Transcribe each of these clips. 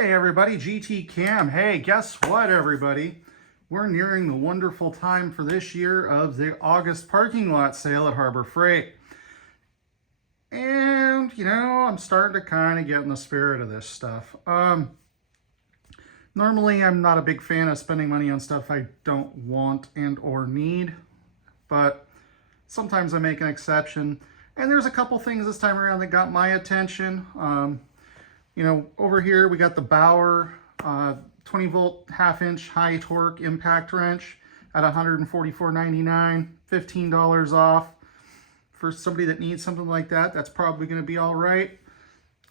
Hey everybody, GT Cam. Hey, guess what everybody? We're nearing the wonderful time for this year of the August parking lot sale at Harbor Freight. And, I'm starting to kind of get in the spirit of this stuff. Normally I'm not a big fan of spending money on stuff I don't want and or need, but sometimes I make an exception. And there's a couple things this time around that got my attention. Over here we got the Bauer 20 volt half-inch high torque impact wrench at $144.99, $15 off. For somebody that needs something like that, that's probably going to be all right.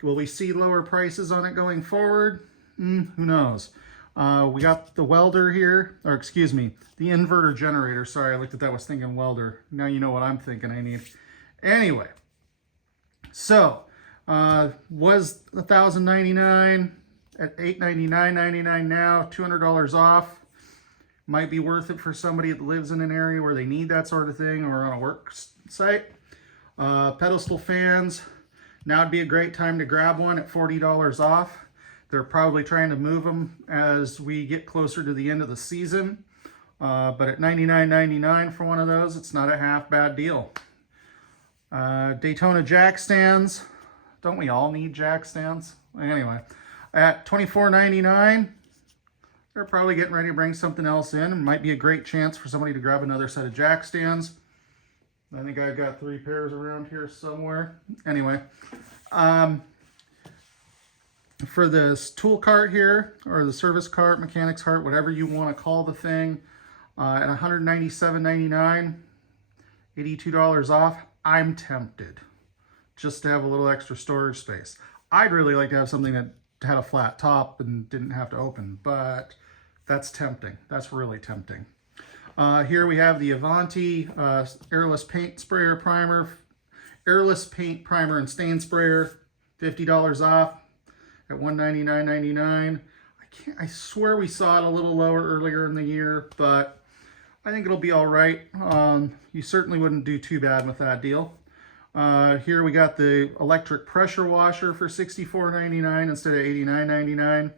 Will we see lower prices on it going forward? Who knows? We got the welder here, or excuse me, the inverter generator. Sorry, I looked at that, was thinking welder. Now you know what I'm thinking I need. Anyway, so was $1,099 at $899.99 now, $200 off. Might be worth it for somebody that lives in an area where they need that sort of thing or on a work site. Pedestal fans, now would be a great time to grab one at $40 off. They're probably trying to move them as we get closer to the end of the season. But at $99.99 for one of those, it's not a half bad deal. Daytona jack stands. Don't we all need jack stands? Anyway, at $24.99, they're probably getting ready to bring something else in. It might be a great chance for somebody to grab another set of jack stands. I think I've got 3 pairs around here somewhere. Anyway, for this tool cart here, or the service cart, mechanics cart, whatever you want to call the thing, at $197.99, $82 off, I'm tempted just to have a little extra storage space. I'd really like to have something that had a flat top and didn't have to open, but that's tempting. That's really tempting. Here we have the Avanti airless paint sprayer primer, airless paint primer and stain sprayer, $50 off at $199.99. I swear we saw it a little lower earlier in the year, but I think it'll be all right. You certainly wouldn't do too bad with that deal. Here we got the electric pressure washer for $64.99 instead of $89.99.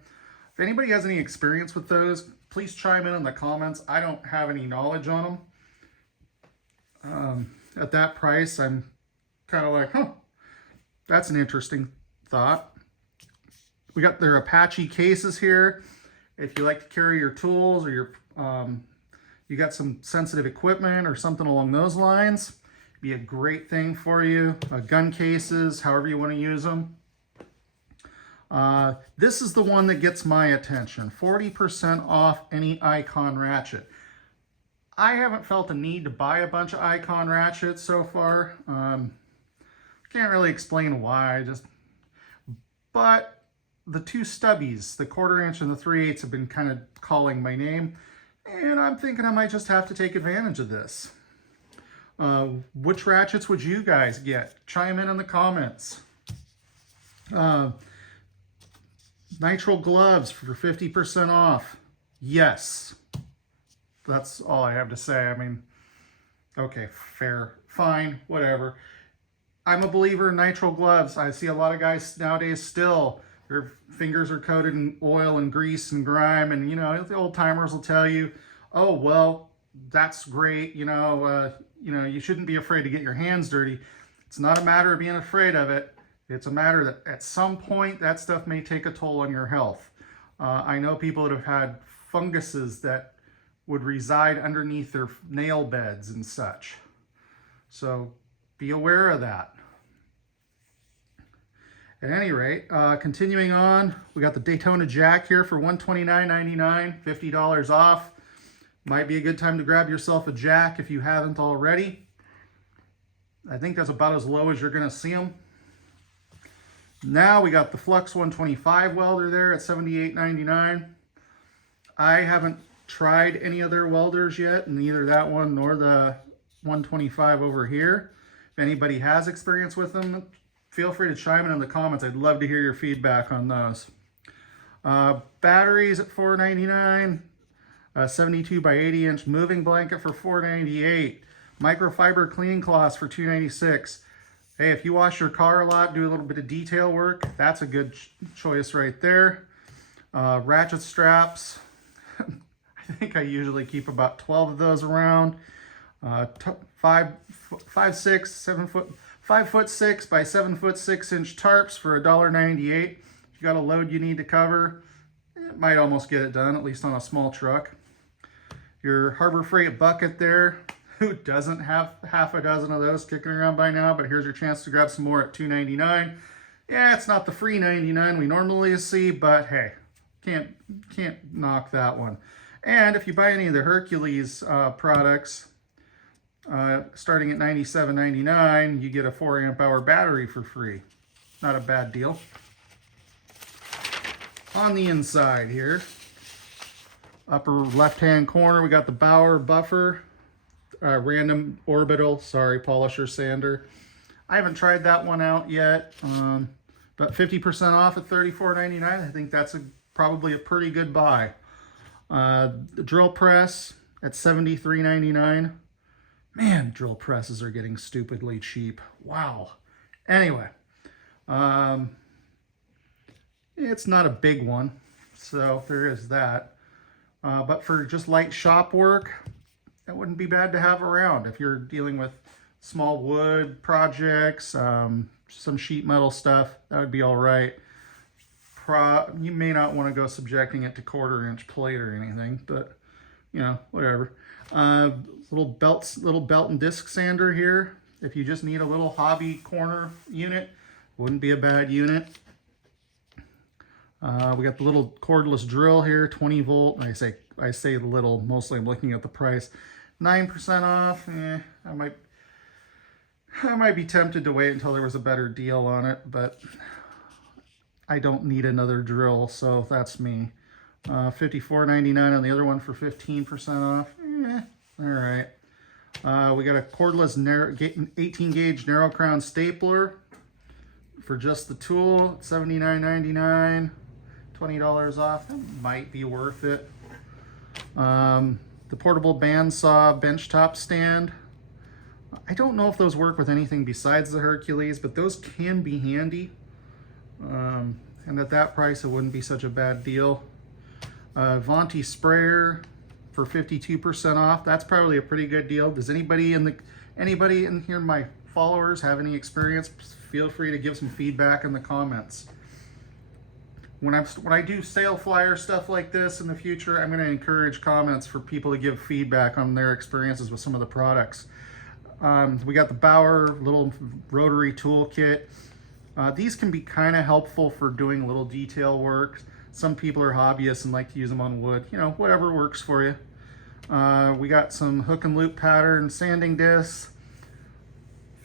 If anybody has any experience with those, please chime in the comments. I don't have any knowledge on them. At that price, I'm kind of like, that's an interesting thought. We got their Apache cases here. If you like to carry your tools or you got some sensitive equipment or something along those lines, be a great thing for you. Gun cases, however you want to use them. This is the one that gets my attention. 40% off any Icon ratchet. I haven't felt a need to buy a bunch of Icon ratchets so far. Can't really explain why, but the 2 stubbies, the 1/4 inch and the 3/8 have been kind of calling my name, and I'm thinking I might just have to take advantage of this. Which ratchets would you guys get? Chime in the comments. Nitrile gloves for 50% off. Yes. That's all I have to say. I mean, okay, fair, fine, whatever. I'm a believer in nitrile gloves. I see a lot of guys nowadays still, their fingers are coated in oil and grease and grime, and the old timers will tell you, oh, well, that's great, you shouldn't be afraid to get your hands dirty. It's not a matter of being afraid of it. It's a matter that at some point that stuff may take a toll on your health. I know people that have had funguses that would reside underneath their nail beds and such. So be aware of that. At any rate, continuing on, we got the Daytona jack here for $129.99, $50 off. Might be a good time to grab yourself a jack if you haven't already. I think that's about as low as you're going to see them. Now we got the Flux 125 welder there at $78.99. I haven't tried any of their welders yet, neither that one nor the 125 over here. If anybody has experience with them, feel free to chime in the comments. I'd love to hear your feedback on those. Batteries at $4.99. 72 by 80 inch moving blanket for $4.98. Microfiber cleaning cloths for $2.96. Hey, if you wash your car a lot, do a little bit of detail work, that's a good choice right there. Ratchet straps. I think I usually keep about 12 of those around. 5'6" by 7'6" tarps for $1.98. If you got a load you need to cover, it might almost get it done, at least on a small truck. Your Harbor Freight bucket there. Who doesn't have half a dozen of those kicking around by now? But here's your chance to grab some more at $2.99. Yeah, it's not the free $99 we normally see, but hey, can't knock that one. And if you buy any of the Hercules products, starting at $97.99, you get a 4 amp hour battery for free. Not a bad deal. On the inside here, upper left-hand corner, we got the Bauer buffer, random orbital, polisher sander. I haven't tried that one out yet, but 50% off at $34.99. I think that's probably a pretty good buy. The drill press at $73.99. Man, drill presses are getting stupidly cheap. Wow. Anyway, it's not a big one, so there is that. But for just light shop work, that wouldn't be bad to have around. If you're dealing with small wood projects, some sheet metal stuff, that would be all right. You may not want to go subjecting it to 1/4 inch plate or anything, but you know, whatever. Little belt and disc sander here. If you just need a little hobby corner unit, wouldn't be a bad unit. We got the little cordless drill here, 20 volt. And I say little, mostly I'm looking at the price. 9% off. I might be tempted to wait until there was a better deal on it, but I don't need another drill, so that's me. $54.99 on the other one for 15% off. All right. We got a cordless 18 gauge narrow crown stapler for just the tool, $79.99, $20 off. That might be worth it. The portable bandsaw benchtop stand. I don't know if those work with anything besides the Hercules, but those can be handy. And at that price, it wouldn't be such a bad deal. Vonti sprayer for 52% off. That's probably a pretty good deal. Does anybody in here, my followers, have any experience? Feel free to give some feedback in the comments. When I do sale flyer stuff like this in the future, I'm going to encourage comments for people to give feedback on their experiences with some of the products. We got the Bauer little rotary tool kit. These can be kind of helpful for doing little detail work. Some people are hobbyists and like to use them on wood. You know, whatever works for you. We got some hook and loop pattern sanding discs.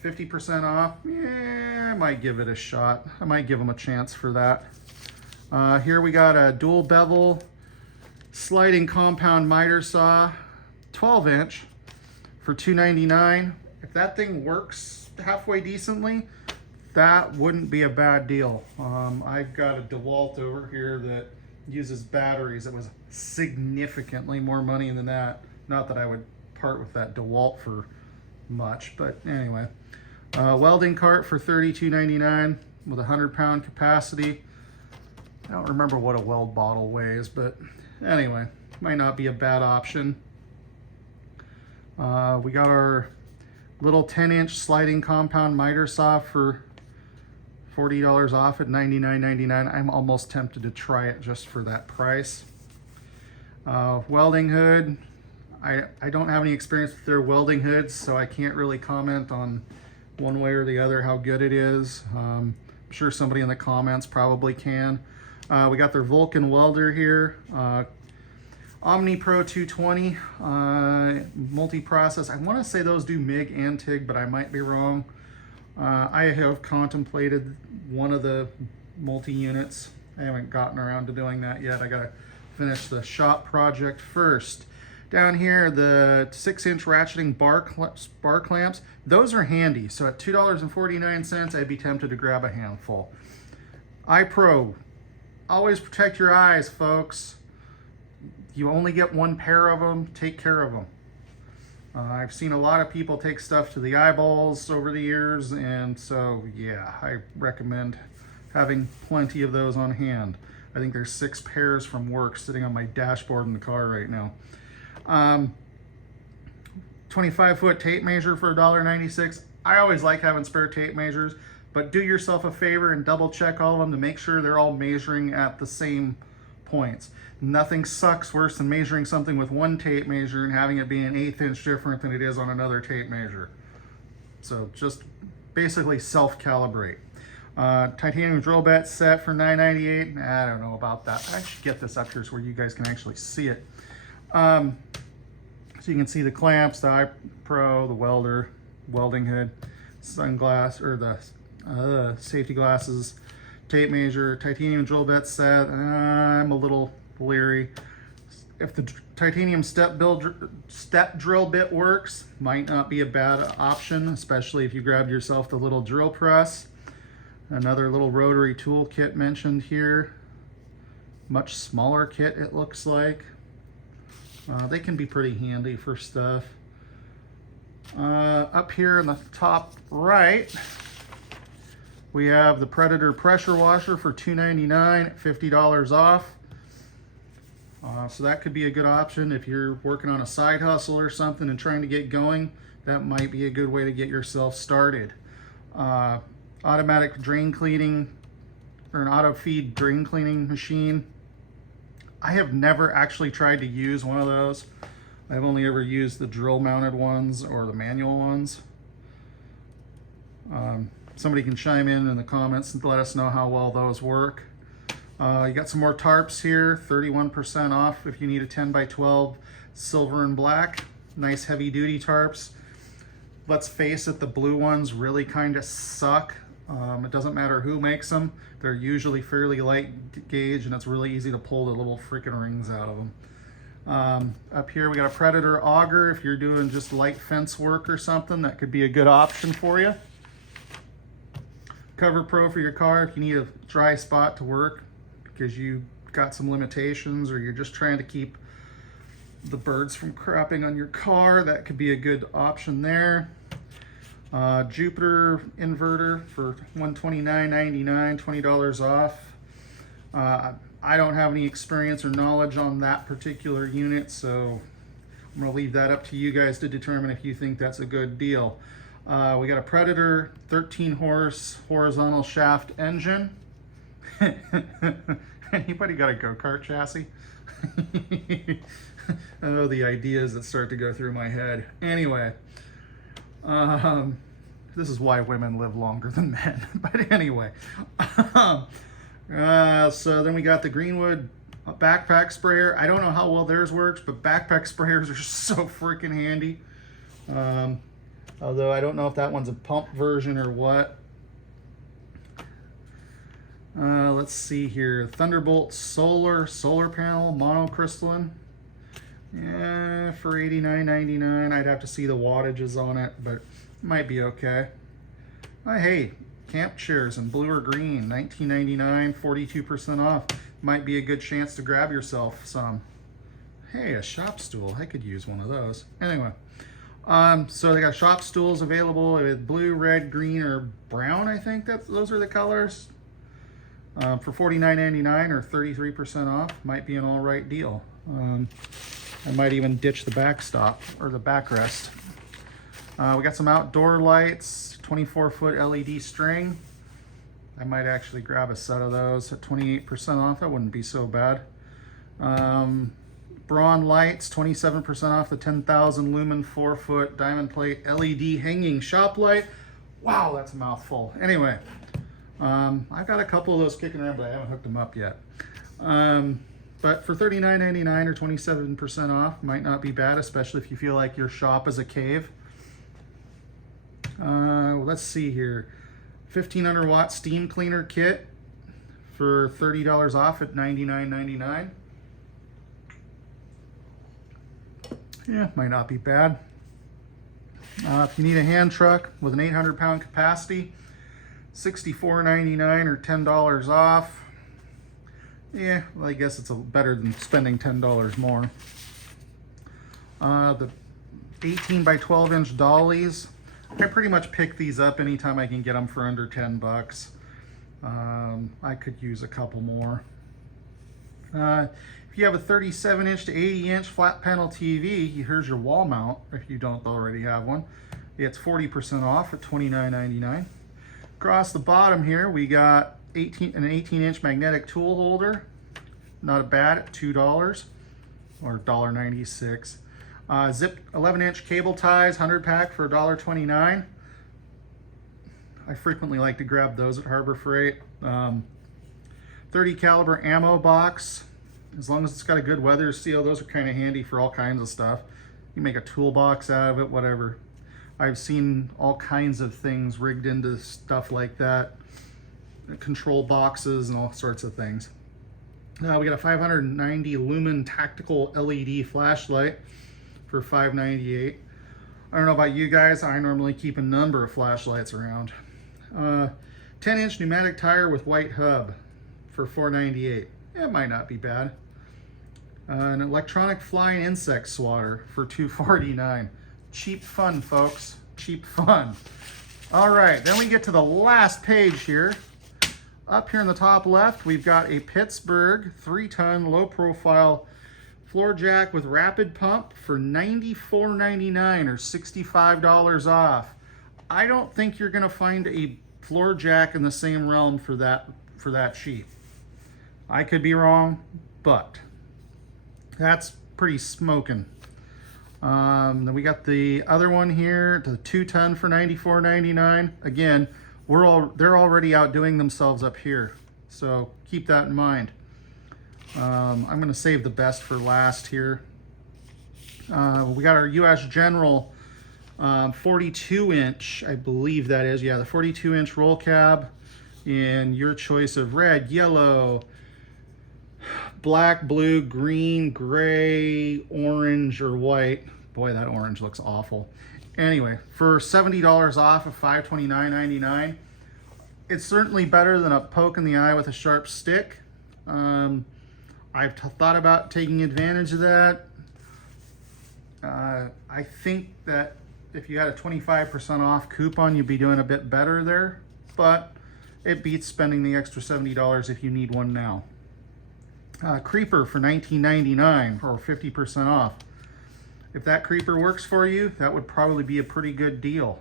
50% off. Yeah, I might give it a shot. I might give them a chance for that. Here we got a dual bevel sliding compound miter saw, 12 inch for $2.99. If that thing works halfway decently, that wouldn't be a bad deal. I've got a DeWalt over here that uses batteries. It was significantly more money than that. Not that I would part with that DeWalt for much, but anyway. Welding cart for $32.99 with a 100-pound capacity. I don't remember what a weld bottle weighs, but anyway, might not be a bad option. We got our little 10-inch sliding compound miter saw for $40 off at $99.99. I'm almost tempted to try it just for that price. Welding hood. I don't have any experience with their welding hoods, so I can't really comment on one way or the other how good it is. I'm sure somebody in the comments probably can. We got their Vulcan welder here. Omni Pro 220 multi-process. I want to say those do MIG and TIG, but I might be wrong. I have contemplated one of the multi-units. I haven't gotten around to doing that yet. I gotta finish the shop project first. Down here, the 6-inch ratcheting bar clamps. Those are handy. So at $2.49, I'd be tempted to grab a handful. iPro. Always protect your eyes, folks. You only get one pair of them. Take care of them. I've seen a lot of people take stuff to the eyeballs over the years, and so yeah, I recommend having plenty of those on hand. I think there's 6 pairs from work sitting on my dashboard in the car right now. 25-foot tape measure for $1.96. I always like having spare tape measures, but do yourself a favor and double check all of them to make sure they're all measuring at the same points. Nothing sucks worse than measuring something with one tape measure and having it be an 1/8 inch different than it is on another tape measure. So just basically self-calibrate. Titanium drill bit set for $9.98. I don't know about that. I should get this up here so where you guys can actually see it. So you can see the clamps, the iPro, the welder, welding hood, sunglass, or the safety glasses, tape measure, titanium drill bit set. I'm a little leery. If the titanium step drill bit works, might not be a bad option, especially if you grabbed yourself the little drill press. Another little rotary tool kit mentioned here. Much smaller kit, it looks like. They can be pretty handy for stuff. Up here in the top right, we have the Predator pressure washer for $2.99, $50 off. So that could be a good option if you're working on a side hustle or something and trying to get going. That might be a good way to get yourself started. Automatic drain cleaning, or an auto feed drain cleaning machine. I have never actually tried to use one of those. I've only ever used the drill mounted ones or the manual ones. Somebody can chime in the comments and let us know how well those work. You got some more tarps here, 31% off if you need a 10x12 silver and black. Nice heavy duty tarps. Let's face it, the blue ones really kind of suck. It doesn't matter who makes them. They're usually fairly light gauge and it's really easy to pull the little freaking rings out of them. Up here we got a Predator auger. If you're doing just light fence work or something, that could be a good option for you. Cover Pro for your car if you need a dry spot to work because you got some limitations or you're just trying to keep the birds from crapping on your car. That could be a good option there. Jupiter inverter for $129.99, $20 off. I don't have any experience or knowledge on that particular unit, so I'm going to leave that up to you guys to determine if you think that's a good deal. We got a Predator 13 horse horizontal shaft engine. Anybody got a go-kart chassis? Oh, the ideas that start to go through my head. Anyway, this is why women live longer than men. But anyway, so then we got the Greenwood backpack sprayer. I don't know how well theirs works, but backpack sprayers are so freaking handy. Although I don't know if that one's a pump version or what. Let's see here. Thunderbolt solar panel monocrystalline. Yeah, for $89.99. I'd have to see the wattages on it, but it might be okay. Hey, camp chairs in blue or green, $19.99, 42% off. Might be a good chance to grab yourself some. Hey, a shop stool. I could use one of those. Anyway, so they got shop stools available with blue, red, green, or brown. I think those are the colors. For $49.99 or 33% off. Might be an all right deal. I might even ditch the backstop or the backrest. We got some outdoor lights, 24-foot LED string. I might actually grab a set of those at 28% off. That wouldn't be so bad. Braun lights, 27% off the 10,000 lumen 4-foot diamond plate LED hanging shop light. Wow, that's a mouthful. Anyway, I've got a couple of those kicking around, but I haven't hooked them up yet. But for $39.99 or 27% off, might not be bad, especially if you feel like your shop is a cave. Let's see here. 1500 watt steam cleaner kit for $30 off at $99.99. Yeah, might not be bad. If you need a hand truck with an 800 pound capacity, $64.99 or $10 off. Yeah, well, I guess it's better than spending $10 more. The 18 by 12 inch dollies. I pretty much pick these up anytime I can get them for under 10 bucks. I could use a couple more. If you have a 37-inch to 80-inch flat panel TV, here's your wall mount, if you don't already have one. It's 40% off at $29.99. Across the bottom here, we got an 18-inch magnetic tool holder. Not bad at $2 or $1.96. Zip 11-inch cable ties, 100 pack for $1.29. I frequently like to grab those at Harbor Freight. 30 caliber ammo box. As long as it's got a good weather seal, those are kind of handy for all kinds of stuff. You make a toolbox out of it, whatever. I've seen all kinds of things rigged into stuff like that. Control boxes and all sorts of things. Now we got a 590 lumen tactical LED flashlight for $5.98. I don't know about you guys, I normally keep a number of flashlights around. 10-inch pneumatic tire with white hub for $4.98. It might not be bad. An electronic flying insect swatter for $2.49. Cheap fun, folks. Cheap fun. All right, then we get to the last page here. Up here in the top left, we've got a Pittsburgh 3-ton low-profile floor jack with rapid pump for $94.99 or $65 off. I don't think you're going to find a floor jack in the same realm for that cheap. I could be wrong, but that's pretty smoking. Then we got the other one here, the 2-ton for $94.99. Again, they're already outdoing themselves up here, so keep that in mind. I'm going to save the best for last here. We got our U.S. General 42-inch, I believe that is. Yeah, the 42-inch roll cab in your choice of red, yellow, black, blue, green, gray, orange, or white. Boy, that orange looks awful. Anyway, for $70 off of $529.99, it's certainly better than a poke in the eye with a sharp stick. I've thought about taking advantage of that. I think that if you had a 25% off coupon, you'd be doing a bit better there, but it beats spending the extra $70 if you need one now. Creeper for $19.99 or 50% off. If that creeper works for you, that would probably be a pretty good deal.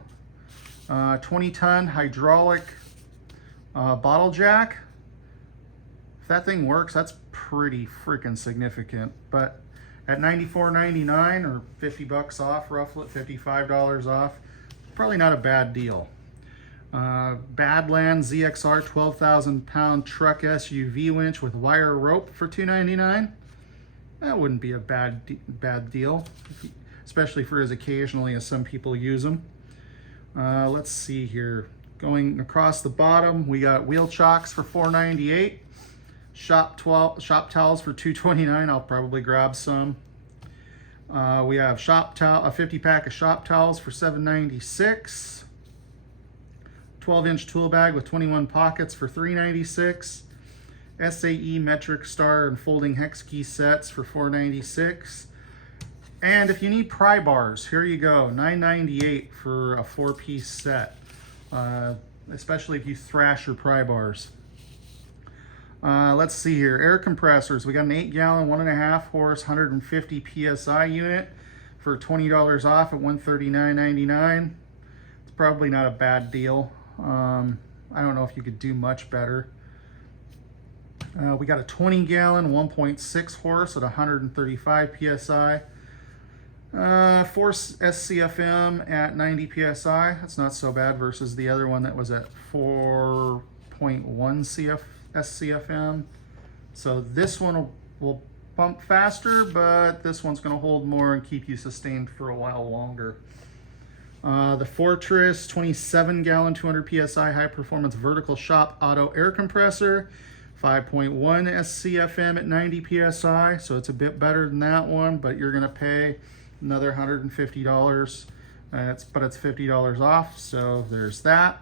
20-ton hydraulic bottle jack. If that thing works, that's pretty freaking significant. But at $94.99 or 50 bucks off, roughly $55 off, probably not a bad deal. Badland ZXR 12,000 pound truck SUV winch with wire rope for $2.99. That wouldn't be a bad deal, especially for as occasionally as some people use them. Let's see here. Going across the bottom, we got wheel chocks for $4.98. Shop towels for $2.29. I'll probably grab some. We have a 50-pack of shop towels for $7.96. 12-inch tool bag with 21 pockets for $3.96. SAE metric star and folding hex key sets for $4.96. And if you need pry bars, here you go, $9.98 for a 4-piece set, especially if you thrash your pry bars. Let's see here, air compressors. We got an 8-gallon, 1.5 horse, 150 PSI unit for $20 off at $139.99. It's probably not a bad deal. I don't know if you could do much better. We got a 20-gallon, 1.6 horse at 135 PSI. Force SCFM at 90 PSI. That's not so bad versus the other one that was at 4.1 SCFM. So this one will pump faster, but this one's going to hold more and keep you sustained for a while longer. The Fortress 27-gallon, 200 PSI high-performance vertical shop auto air compressor. 5.1 SCFM at 90 PSI, so it's a bit better than that one, but you're gonna pay another $150. But it's $50 off, so there's that.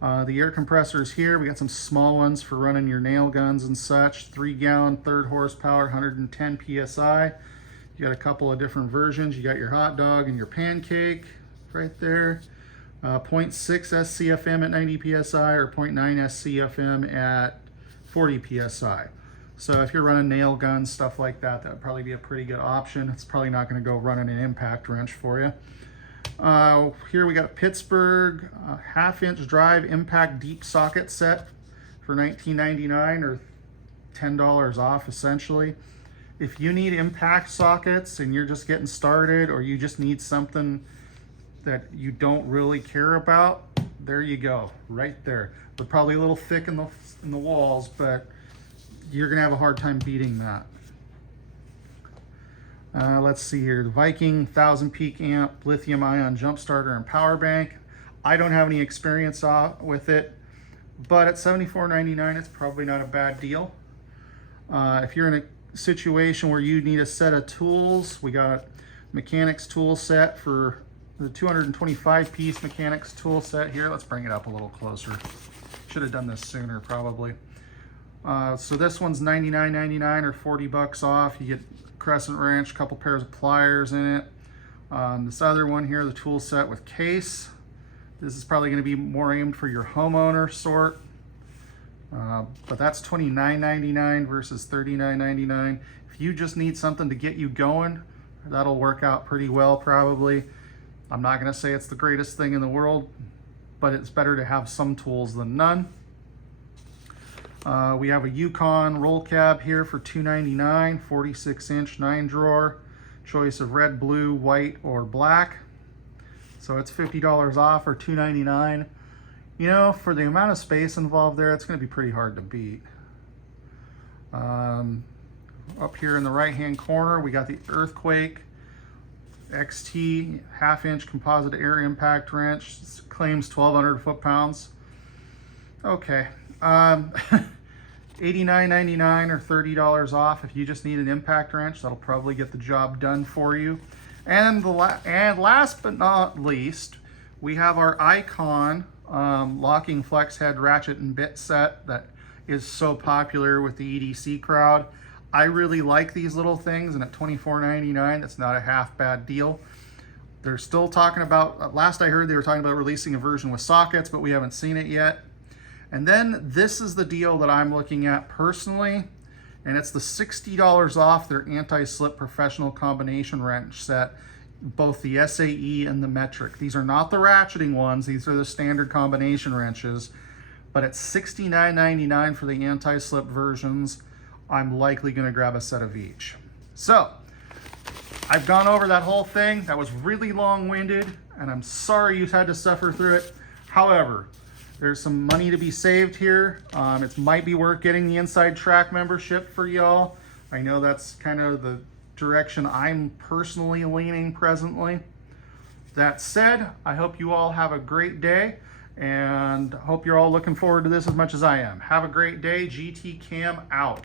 The air compressors here, we got some small ones for running your nail guns and such. 3-gallon, 3rd horsepower, 110 PSI. You got a couple of different versions. You got your hot dog and your pancake right there. 0.6 SCFM at 90 PSI or 0.9 SCFM at 40 PSI. So if you're running nail guns, stuff like that, that would probably be a pretty good option. It's probably not going to go running an impact wrench for you. Here we got a Pittsburgh 1/2-inch drive impact deep socket set for $19.99 or $10 off essentially. If you need impact sockets and you're just getting started, or you just need something that you don't really care about, there you go, right there. They're probably a little thick in the walls, but you're gonna have a hard time beating that. Let's see here, the Viking 1000 peak amp lithium ion jump starter and power bank. I don't have any experience with it, but at $74.99 it's probably not a bad deal. If you're in a situation where you need a set of tools, we got mechanics tool set for the 225 piece mechanics tool set here. Let's bring it up a little closer. Should have done this sooner probably. So this one's $99.99 or $40 off. You get crescent wrench, a couple pairs of pliers in it. This other one here, the tool set with case. This is probably going to be more aimed for your homeowner sort. But that's $29.99 versus $39.99. If you just need something to get you going, that'll work out pretty well probably. I'm not going to say it's the greatest thing in the world, but it's better to have some tools than none. We have a Yukon roll cab here for $2.99, 46-inch 9-drawer, choice of red, blue, white, or black. So it's $50 off or $2.99. You know, for the amount of space involved there, it's going to be pretty hard to beat. Up here in the right-hand corner, we got the Earthquake XT 1/2-inch composite air impact wrench. This claims 1,200 foot-pounds. Okay. $89.99 or $30 off if you just need an impact wrench. That'll probably get the job done for you. And last but not least, we have our Icon locking flex head ratchet and bit set that is so popular with the EDC crowd. I really like these little things, and at $24.99, that's not a half bad deal. They're still talking about, last I heard they were talking about releasing a version with sockets, but we haven't seen it yet. And then this is the deal that I'm looking at personally, and it's the $60 off their anti-slip professional combination wrench set, both the SAE and the metric. These are not the ratcheting ones, these are the standard combination wrenches, but at $69.99 for the anti-slip versions, I'm likely gonna grab a set of each. So, I've gone over that whole thing. That was really long-winded, and I'm sorry you had to suffer through it. However, there's some money to be saved here. It might be worth getting the Inside Track membership for y'all. I know that's kind of the direction I'm personally leaning presently. That said, I hope you all have a great day, and hope you're all looking forward to this as much as I am. Have a great day. GT Cam out.